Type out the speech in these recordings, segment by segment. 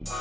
Good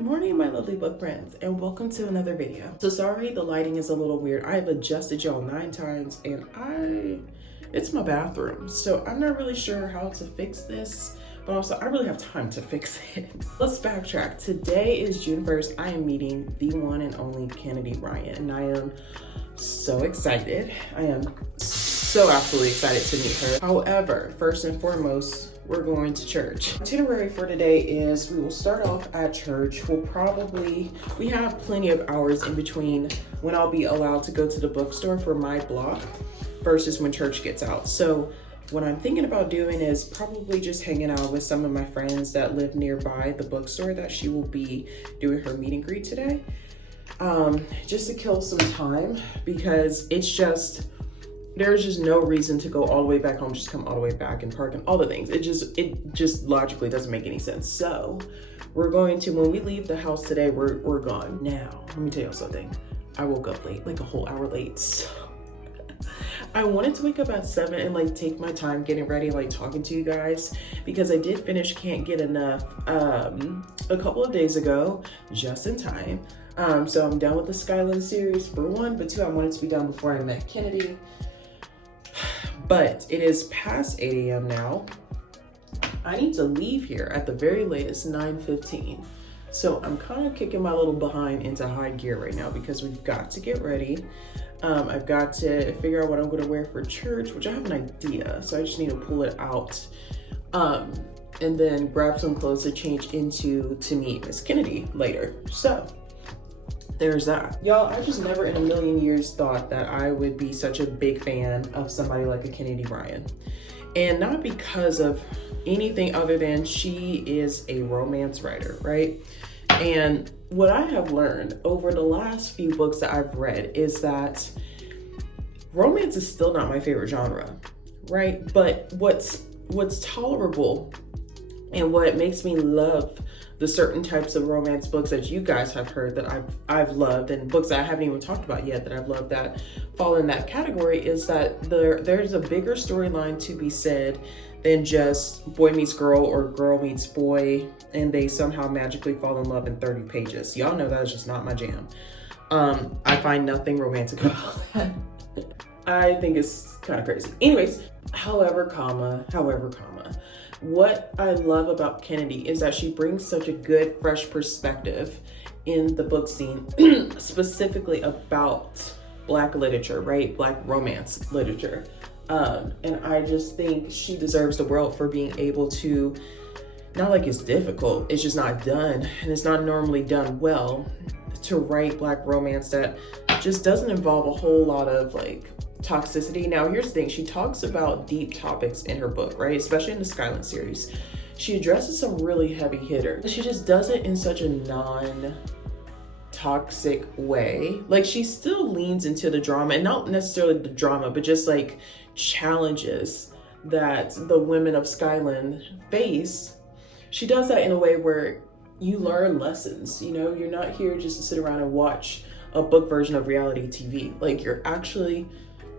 morning, my lovely book friends, and welcome to another video. So sorry the lighting is a little weird. I have adjusted y'all 9 times and it's my bathroom, so I'm not really sure how to fix this, but also I really have time to fix it. Let's backtrack. Today is June 1st. I am meeting the one and only Kennedy Ryan, and I am so excited. I am so absolutely excited to meet her. However, first and foremost, we're going to church. Itinerary for today is we will start off at church. We have plenty of hours in between when I'll be allowed to go to the bookstore for my block versus when church gets out. So what I'm thinking about doing is probably just hanging out with some of my friends that live nearby the bookstore that she will be doing her meet and greet today. Just to kill some time, because there's just no reason to go all the way back home, just come all the way back and park and all the things. It just logically doesn't make any sense. So we're going to, when we leave the house today, we're gone. Now, let me tell y'all something. I woke up late, like a whole hour late. So I wanted to wake up at 7 and take my time getting ready, talking to you guys, because I did finish Can't Get Enough a couple of days ago, just in time. So I'm done with the Skyland series for 1, but 2, I wanted to be done before I met Kennedy. But it is past 8 a.m. now. I need to leave here at the very latest 9:15. So I'm kind of kicking my little behind into high gear right now because we've got to get ready. I've got to figure out what I'm going to wear for church, which I have an idea. So I just need to pull it out and then grab some clothes to change into to meet Miss Kennedy later. So there's that. Y'all, I just never in a million years thought that I would be such a big fan of somebody like a Kennedy Ryan. And not because of anything other than she is a romance writer, right? And what I have learned over the last few books that I've read is that romance is still not my favorite genre, right? But what's tolerable and what makes me love the certain types of romance books that you guys have heard that I've loved, and books that I haven't even talked about yet that I've loved that fall in that category, is that there's a bigger storyline to be said than just boy meets girl or girl meets boy and they somehow magically fall in love in 30 pages. Y'all know that is just not my jam. I find nothing romantic about that. I think it's kind of crazy. Anyways, however, what I love about Kennedy is that she brings such a good, fresh perspective in the book scene, specifically about Black literature, right? Black romance literature. And I just think she deserves the world for being able to, not like it's difficult, it's just not done, and it's not normally done well, to write Black romance that just doesn't involve a whole lot of toxicity. Now, here's the thing. She talks about deep topics in her book, right? Especially in the Skyland series. She addresses some really heavy hitters. She just does it in such a non-toxic way. She still leans into the drama, and not necessarily the drama, but just challenges that the women of Skyland face. She does that in a way where you learn lessons. You're not here just to sit around and watch a book version of reality TV. You're actually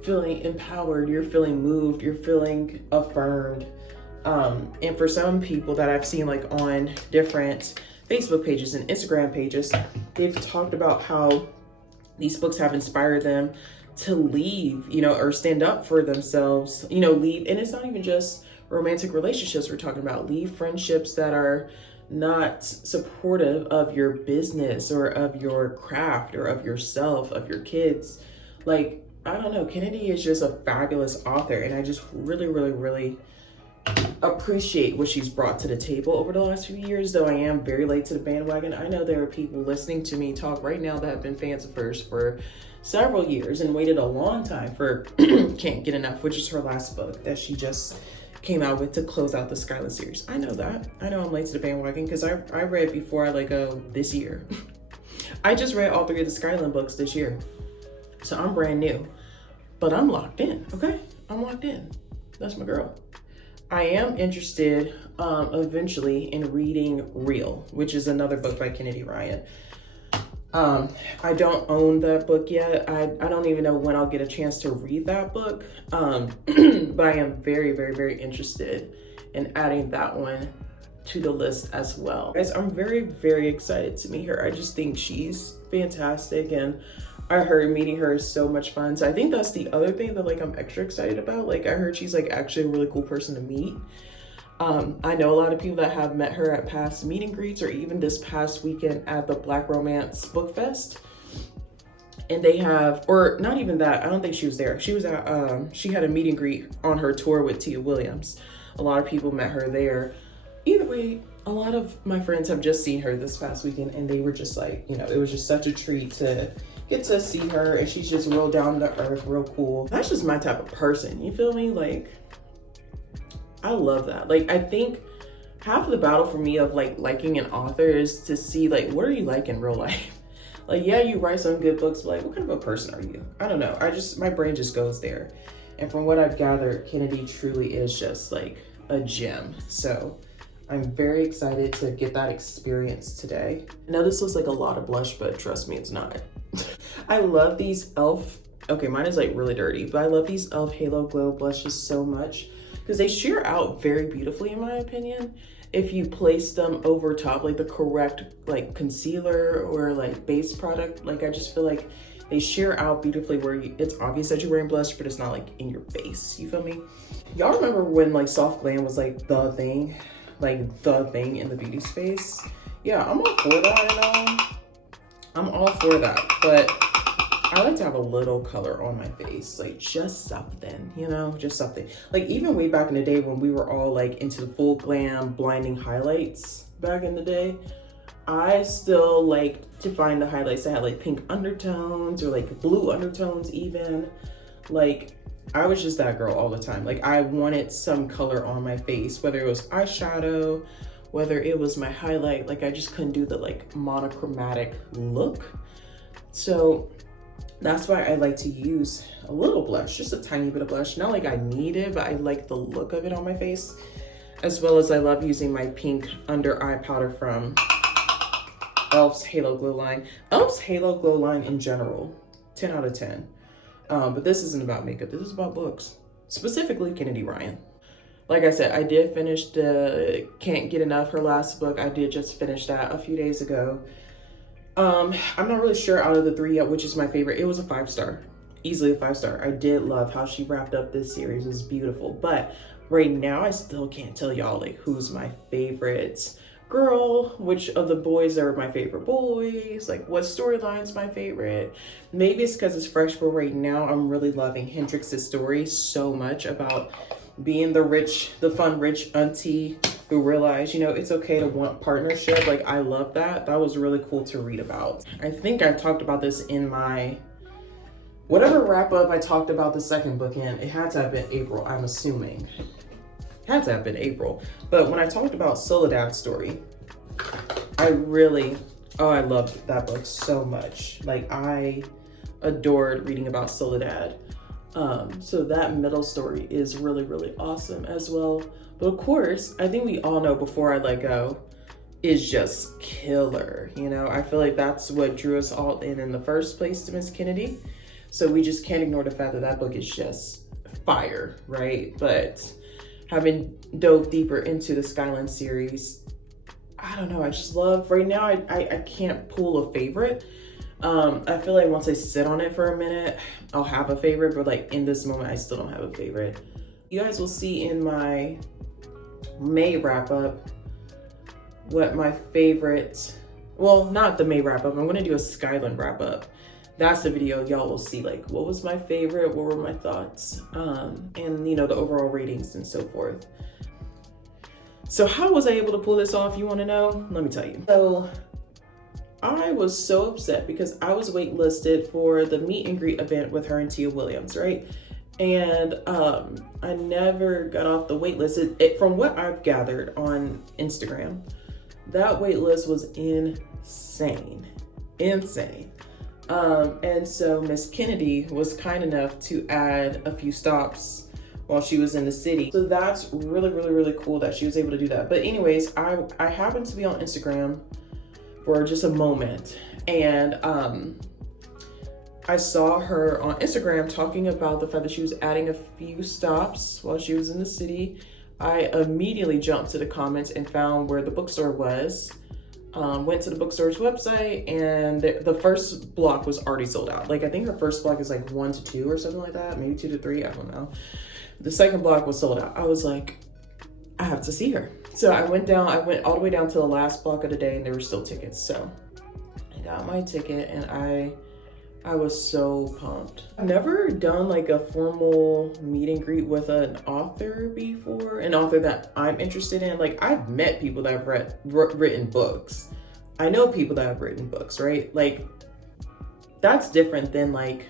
feeling empowered, you're feeling moved, you're feeling affirmed. And for some people that I've seen on different Facebook pages and Instagram pages, they've talked about how these books have inspired them to leave, or stand up for themselves, leave. And it's not even just romantic relationships we're talking about. Leave friendships that are not supportive of your business or of your craft or of yourself, of your kids. I don't know, Kennedy is just a fabulous author, and I just really, really, really appreciate what she's brought to the table over the last few years, though I am very late to the bandwagon. I know there are people listening to me talk right now that have been fans of hers for several years and waited a long time for Can't Get Enough, which is her last book that she just came out with to close out the Skyland series. I know that. I know I'm late to the bandwagon because I read before I let go this year. I just read all 3 of the Skyland books this year. So I'm brand new, but I'm locked in, okay? I'm locked in. That's my girl. I am interested eventually in reading Real, which is another book by Kennedy Ryan. I don't own that book yet. I don't even know when I'll get a chance to read that book. But I am very, very, very interested in adding that one to the list as well. Guys, I'm very, very excited to meet her. I just think she's fantastic, and I heard meeting her is so much fun. So I think that's the other thing that like I'm extra excited about. Like I heard she's like actually a really cool person to meet. I know a lot of people that have met her at past meet and greets or even this past weekend at the Black Romance Book Fest. And they have, or not even that, I don't think she was there. She was at, she had a meet and greet on her tour with Tia Williams. A lot of people met her there. Either way, a lot of my friends have just seen her this past weekend and they were just like, you know, it was just such a treat to get to see her, and she's just real down to earth, real cool. That's just my type of person, you feel me? Like, I love that. Like, I think half of the battle for me of like liking an author is to see like, what are you like in real life? Like, yeah, you write some good books, but like, what kind of a person are you? I don't know. My brain just goes there. And from what I've gathered, Kennedy truly is just like a gem. So I'm very excited to get that experience today. I know this looks like a lot of blush, but trust me, it's not. I love these e.l.f. Okay, mine is like really dirty, but I love these e.l.f. Halo Glow blushes so much because they sheer out very beautifully in my opinion. If you place them over top like the correct like concealer or like base product, like I just feel like they sheer out beautifully where it's obvious that you're wearing blush, but it's not like in your face, you feel me? Y'all remember when like soft glam was like the thing? Like the thing in the beauty space? Yeah, I'm all for that, and I'm all for that, but I like to have a little color on my face, like just something, you know, just something. Like even way back in the day when we were all like into the full glam blinding highlights back in the day, I still like to find the highlights that had like pink undertones or like blue undertones even. Like I was just that girl all the time. Like I wanted some color on my face, whether it was eyeshadow, whether it was my highlight. Like I just couldn't do the like monochromatic look. So that's why I like to use a little blush, just a tiny bit of blush. Not like I need it, but I like the look of it on my face. As well as I love using my pink under eye powder from e.l.f.'s Halo Glow line. e.l.f.'s Halo Glow line in general, 10 out of 10. But this isn't about makeup, this is about books. Specifically Kennedy Ryan. Like I said, I did finish the Can't Get Enough, her last book. I did just finish that a few days ago. I'm not really sure out of the three yet which is my favorite. It was a 5-star, easily a 5-star. I did love how she wrapped up this series. It was beautiful. But right now I still can't tell y'all like who's my favorite girl, which of the boys are my favorite boys, like what storyline's my favorite. Maybe it's because it's fresh, but right now I'm really loving Hendrix's story so much about being the fun rich auntie who realized, you know, it's okay to want partnership. Like I love that. That was really cool to read about. I think I talked about this in my whatever wrap up I talked about the second book in. It had to have been April, I'm assuming. It had to have been April. But when I talked about Soledad's story, I loved that book so much. Like I adored reading about Soledad. So that middle story is really, really awesome as well. But of course, I think we all know Before I Let Go is just killer. You know, I feel like that's what drew us all in the first place to Miss Kennedy. So we just can't ignore the fact that that book is just fire, right? But having dove deeper into the Skyline series, I don't know, I just love, right now I can't pull a favorite. I feel like once I sit on it for a minute, I'll have a favorite, but like in this moment, I still don't have a favorite. You guys will see in my May wrap up what my favorite, well, not the May wrap up, I'm gonna do a Skyline wrap up. That's the video y'all will see, like what was my favorite, what were my thoughts, and you know, the overall ratings and so forth. So how was I able to pull this off, you wanna know? Let me tell you. So I was so upset because I was waitlisted for the meet and greet event with her and Tia Williams, right? And I never got off the wait list. From what I've gathered on Instagram, that wait list was insane. And so Miss Kennedy was kind enough to add a few stops while she was in the city. So that's really, really, really cool that she was able to do that. But anyways, I happened to be on Instagram for just a moment And I saw her on Instagram talking about the fact that she was adding a few stops while she was in the city. I immediately jumped to the comments and found where the bookstore was. Went to the bookstore's website, and the first block was already sold out. Like, I think her first block is like 1 to 2 or something like that, maybe 2 to 3, I don't know. The second block was sold out. I was like, I have to see her. So I went all the way down to the last block of the day, and there were still tickets. So I got my ticket, and I was so pumped. I've never done like a formal meet and greet with an author before, an author that I'm interested in. Like, I've met people that have written books. I know people that have written books, right? Like, that's different than like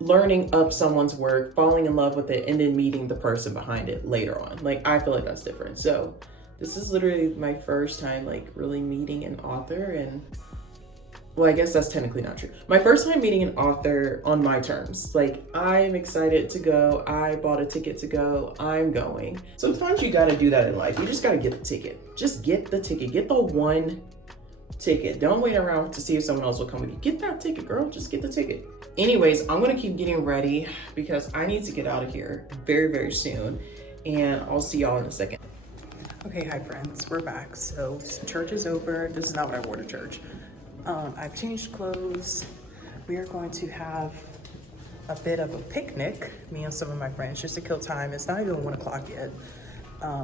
learning of someone's work, falling in love with it, and then meeting the person behind it later on. Like, I feel like that's different. So this is literally my first time like really meeting an author, and well, I guess that's technically not true. My first time meeting an author on my terms. Like, I'm excited to go. I bought a ticket to go. I'm going. Sometimes you gotta do that in life. You just gotta get the ticket. Just get the ticket. Get the one ticket. Don't wait around to see if someone else will come with you. Get that ticket, girl. Just get the ticket. Anyways, I'm gonna keep getting ready because I need to get out of here very, very soon. And I'll see y'all in a second. Okay, hi friends, we're back. So church is over. This is not what I wore to church. I've changed clothes. We are going to have a bit of a picnic, me and some of my friends, just to kill time. It's not even 1 o'clock yet.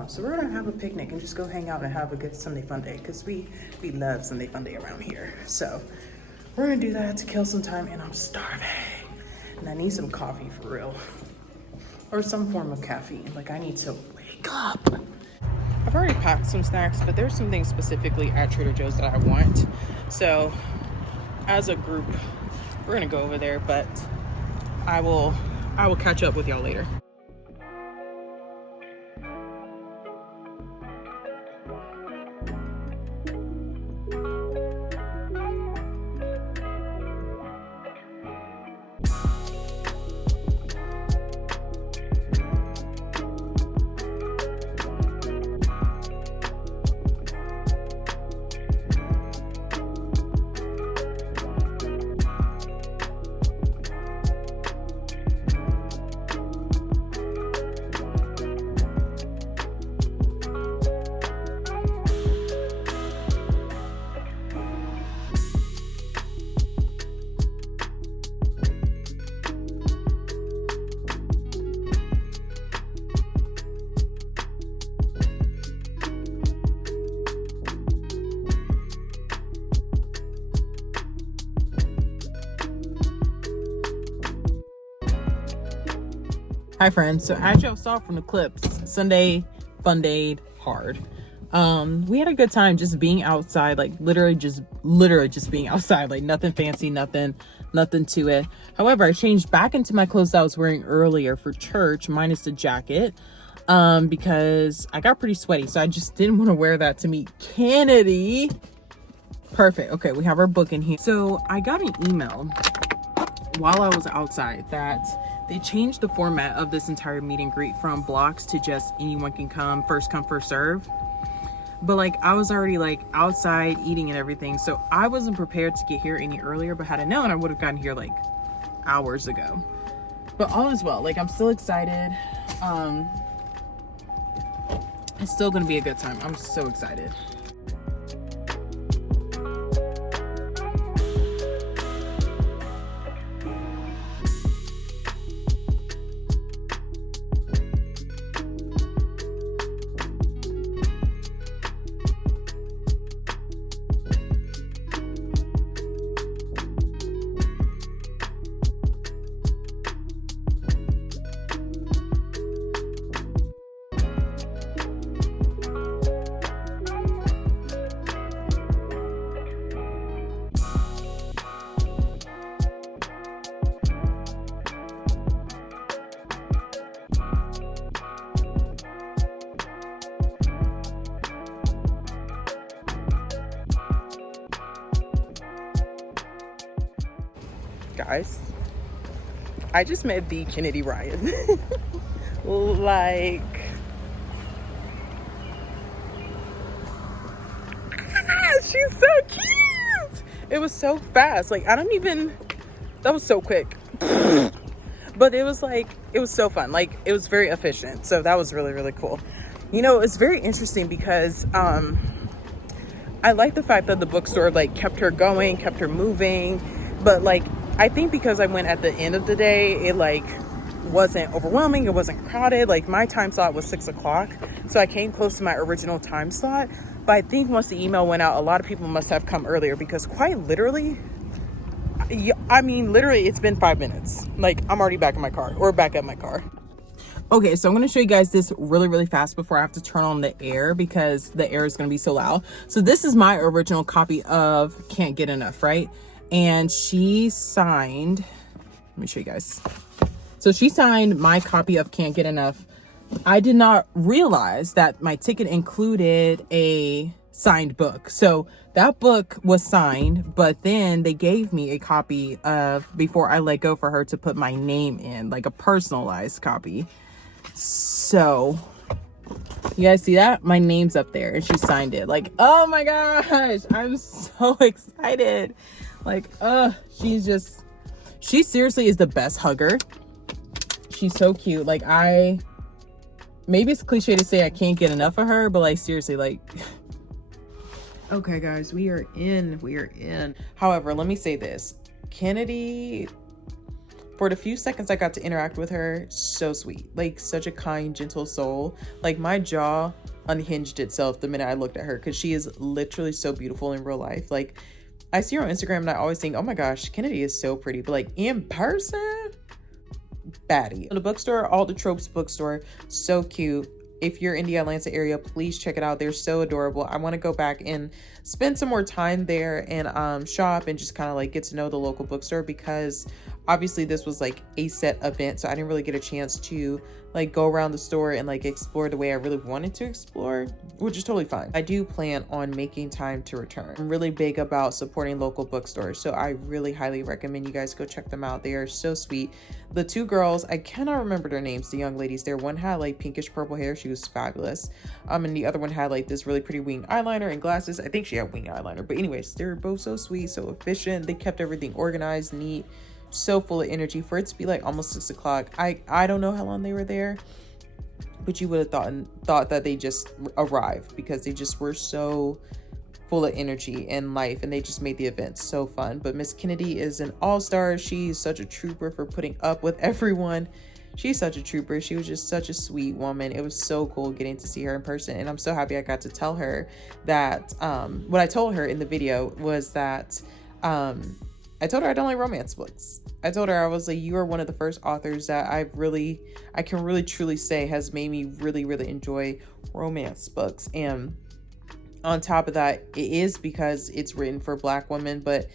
So we're gonna have a picnic and just go hang out and have a good Sunday Funday, because we love Sunday Funday around here. So we're gonna do that to kill some time, and I'm starving. And I need some coffee for real. Or some form of caffeine. Like, I need to wake up. I've already packed some snacks, but there's some things specifically at Trader Joe's that I want. So as a group, we're gonna go over there, but I will catch up with y'all later. Hi friends, so as y'all saw from the clips, Sunday Funday hard. We had a good time just being outside, like literally just being outside, like nothing fancy, nothing to it. However, I changed back into my clothes that I was wearing earlier for church, minus the jacket, because I got pretty sweaty, so I just didn't want to wear that to meet Kennedy. Perfect. Okay, we have our book in here. So I got an email while I was outside that they changed the format of this entire meet and greet from blocks to just anyone can come, first serve. But like, I was already like outside eating and everything, so I wasn't prepared to get here any earlier, but had I known, I would have gotten here like hours ago. But all is well. Like, I'm still excited. It's still gonna be a good time. I'm so excited. Guys, I just met the Kennedy Ryan. Like, she's so cute. It was so fast. Like, I don't even, that was so quick. But it was like, it was so fun. Like, it was very efficient. So that was really, really cool. You know, it's very interesting because I like the fact that the bookstore like kept her going, kept her moving. But like, I think because I went at the end of the day, it like wasn't overwhelming. It wasn't crowded. Like, my time slot was 6 o'clock. So I came close to my original time slot. But I think once the email went out, a lot of people must have come earlier because quite literally, I mean, literally, it's been 5 minutes. Like, I'm already back in my car or back at my car. Okay, so I'm going to show you guys this really, really fast before I have to turn on the air because the air is going to be so loud. So this is my original copy of Can't Get Enough, right? And she signed, let me show you guys. So she signed my copy of Can't Get Enough. I did not realize that my ticket included a signed book. So that book was signed, but then they gave me a copy of, before I let go, for her to put my name in, like a personalized copy. So you guys see that? My name's up there and she signed it. Like, oh my gosh, I'm so excited. Like, she seriously is the best hugger. She's so cute. Like, maybe it's cliche to say I can't get enough of her, but like, seriously, like, okay guys, we are in. However, let me say this. Kennedy, for the few seconds I got to interact with her, so sweet. Like, such a kind, gentle soul. Like, my jaw unhinged itself the minute I looked at her because she is literally so beautiful in real life. Like, I see her on Instagram and I always think, oh my gosh, Kennedy is so pretty. But like, in person, baddie. The bookstore, All the Tropes Bookstore, so cute. If you're in the Atlanta area, please check it out. They're so adorable. I want to go back and spend some more time there and shop and just kind of like get to know the local bookstore because obviously this was like a set event, so I didn't really get a chance to like go around the store and like explore the way I really wanted to explore, which is totally fine. I do plan on making time to return. I'm really big about supporting local bookstores, so I really highly recommend you guys go check them out. They are so sweet. The two girls, I cannot remember their names, the young ladies there. One had like pinkish purple hair, she was fabulous. And the other one had like this really pretty wing eyeliner and glasses. I think she had wing eyeliner, but anyways, they were both so sweet, so efficient. They kept everything organized, neat, so full of energy. For it to be like almost 6 o'clock, I don't know how long they were there, but you would have thought that they just arrived because they just were so full of energy and life, and they just made the event so fun. But Miss Kennedy is an all-star. She's such a trooper for putting up with everyone. She's such a trooper. She was just such a sweet woman. It was so cool getting to see her in person, and I'm so happy I got to tell her that what I told her in the video was that I told her I don't like romance books. I told her, I was like, you are one of the first authors that I can really truly say has made me really, really enjoy romance books. And on top of that, it is because it's written for Black women, but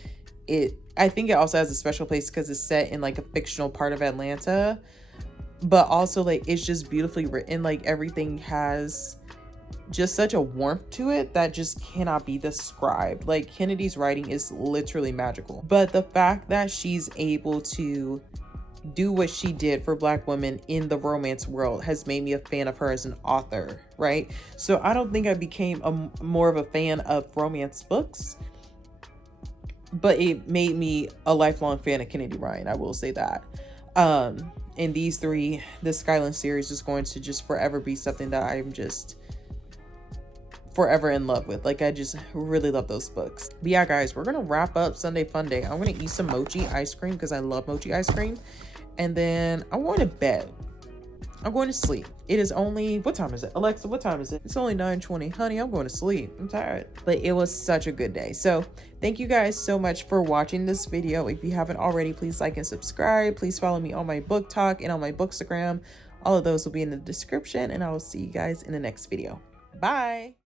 I think it also has a special place because it's set in like a fictional part of Atlanta, but also like it's just beautifully written. Like, everything has just such a warmth to it that just cannot be described. Like, Kennedy's writing is literally magical, but the fact that she's able to do what she did for Black women in the romance world has made me a fan of her as an author, right? So I don't think I became more of a fan of romance books, but it made me a lifelong fan of Kennedy Ryan, I will say that. And these three, the Skyland series is going to just forever be something that I'm just forever in love with. Like, I just really love those books. But yeah, guys, we're gonna wrap up Sunday Fun Day. I'm gonna eat some mochi ice cream because I love mochi ice cream, and then I'm going to bed. I'm going to sleep. It is only, what time is it? Alexa, what time is it? It's only 9:20. Honey, I'm going to sleep. I'm tired. But it was such a good day. So thank you guys so much for watching this video. If you haven't already, please like and subscribe. Please follow me on my Booktok and on my Bookstagram. All of those will be in the description, and I will see you guys in the next video. Bye.